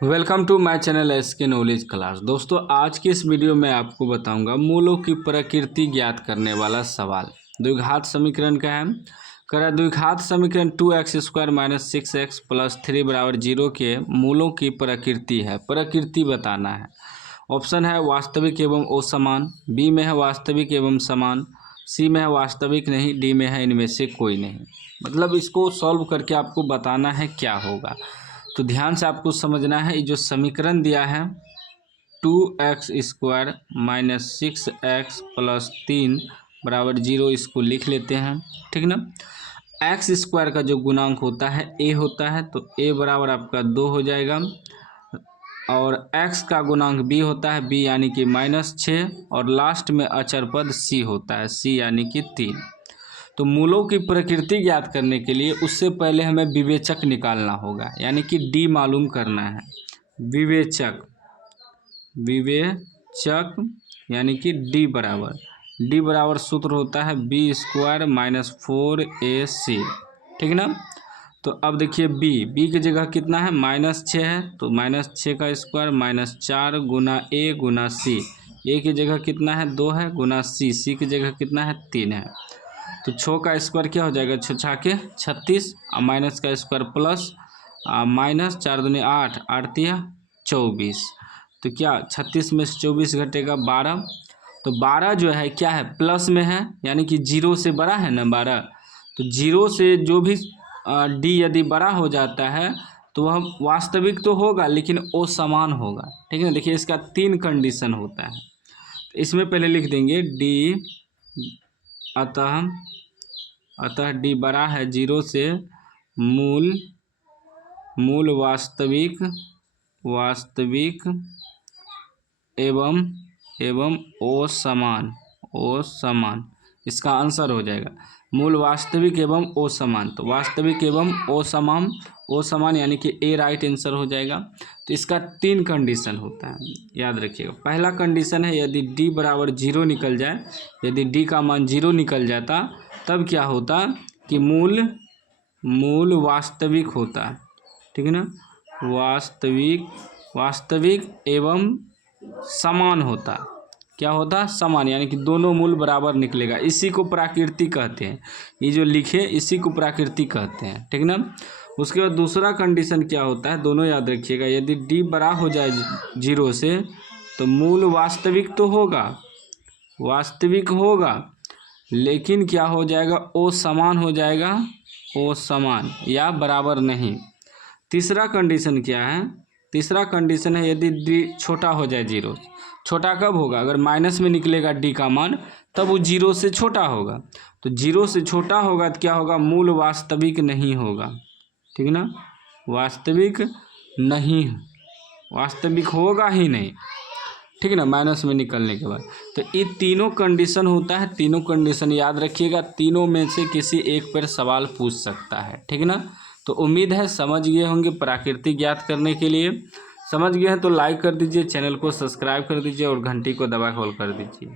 Welcome to my channel SK knowledge class. दोस्तों, आज की इस वीडियो में आपको बताऊंगा मूलों की प्रकृति ज्ञात करने वाला सवाल। द्विघात समीकरण का है। करा द्विघात समीकरण 2x² - 6x + 3 = 0 के मूलों की प्रकृति है। प्रकृति बताना है। ऑप्शन है वास्तविक एवं असमान, बी में है वास्तविक एवं समान, सी में है वास्तविक नहीं, डी में है इनमें से कोई नहीं। मतलब इसको सॉल्व करके आपको बताना है क्या होगा। तो ध्यान से आपको समझना है। ये जो समीकरण दिया है 2x² - 6x + 3 = 0, इसको लिख लेते हैं। ठीक ना। x² का जो गुणांक होता है a होता है, तो a बराबर आपका 2 हो जाएगा। और x का गुणांक b होता है, b यानी कि -6, और लास्ट में अचर पद c होता है, c यानी कि 3। तो मूलों की प्रकृति ज्ञात करने के लिए उससे पहले हमें विवेचक निकालना होगा, यानी कि डी मालूम करना है। विवेचक यानी कि डी बराबर सूत्र होता है b² - 4ac। ठीक ना। तो अब देखिए b की जगह कितना है, -6 है, तो -6 का square -4 Guna a Guna c। a की जगह कितना है, 2 है, गुना c की जगह कितना है, 3 है। तो 6 का स्क्वायर क्या हो जाएगा, 6 छाके 36, और माइनस का स्क्वायर प्लस, -4 दूनी 8, 8 तिया 24। तो क्या 36 में से 24 घटेगा 12। तो 12 जो है क्या है, प्लस में है, यानी कि 0 से बड़ा है ना 12। तो 0 से जो भी डी यदि बड़ा हो जाता है तो वह वास्तविक तो होगा लेकिन असमान होगा। ठीक है। देखिए इसका 3 कंडीशन होता है। तो इसमें पहले लिख देंगे डी, अतः डी बड़ा है 0 से, मूल वास्तविक एवं असमान। इसका आंसर हो जाएगा मूल वास्तविक एवं असमान। तो वास्तविक एवं असमान यानी कि ए राइट आंसर हो जाएगा। तो इसका 3 कंडीशन होता है, याद रखिएगा। पहला कंडीशन है यदि डी बराबर 0 निकल जाए, यदि डी का मान 0 निकल जाता तब क्या होता कि मूल वास्तविक होता। ठीक है ना। वास्तविक एवं समान होता। क्या होता, समान, यानी कि दोनों मूल बराबर निकलेगा। इसी को प्रकृति कहते हैं। ये जो लिखे इसी को प्रकृति कहते हैं। ठीक ना। उसके बाद दूसरा कंडीशन क्या होता है, दोनों याद रखिएगा। यदि डी बड़ा हो जाए 0 से तो मूल वास्तविक तो होगा, लेकिन क्या हो जाएगा, असमान हो जाएगा, असमान या बराबर नहीं। तीसरा कंडीशन क्या है, तीसरा कंडीशन है यदि डी छोटा हो जाए 0। छोटा कब होगा, अगर माइनस में निकलेगा डी का मान तब वो 0 से छोटा होगा। तो 0 से छोटा होगा तो क्या होगा, मूल वास्तविक नहीं होगा। ठीक ना। वास्तविक होगा ही नहीं। ठीक है ना, माइनस में निकलने के बाद। तो ये तीनों कंडीशन होता है, तीनों कंडीशन याद रखिएगा। तीनों में से किसी एक पर सवाल पूछ सकता है। ठीक है ना। तो उम्मीद है समझ गए होंगे। प्रकृति ज्ञात करने के लिए समझ गए हैं तो लाइक कर दीजिए, चैनल को सब्सक्राइब कर दीजिए और घंटी को दबा कॉल कर दीजिए।